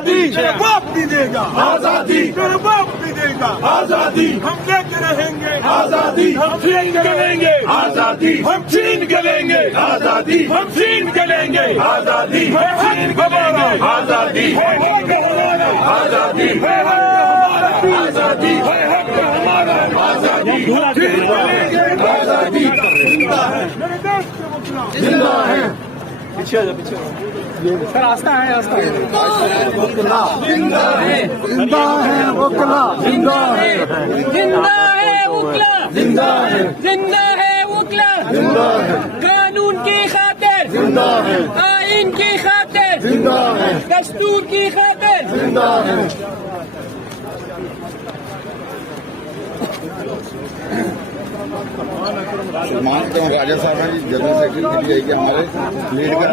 आजादी तेरा बाप भी देगा, आजादी तेरा बाप भी देगा, आजादी हम लेके रहेंगे, आजादी हम छीन के लेंगे, आजादी हम छीन के लेंगे, आजादी हम छीन के लेंगे, आजादी है हक हमारा, आजादी है हक हमारा, आजादी है हक हमारा, आजादी है हक हमारा, आजादी छीन के लेंगे, आजादी मेरे देश के मुखिया जिंदा है सर आस्था है आस्था वकला जिंदा है वकला जिंदा है जिंदा है वकला, जिंदा है जिंदा है वकला, जिंदा है कानून की खातिर, जिंदा है आइन की खातिर, जिंदा है दस्तूर की खातिर। जिंदा है मानते हैं राजा साहब हैं जी जनरल सेक्रेटरी हमारे लीड कर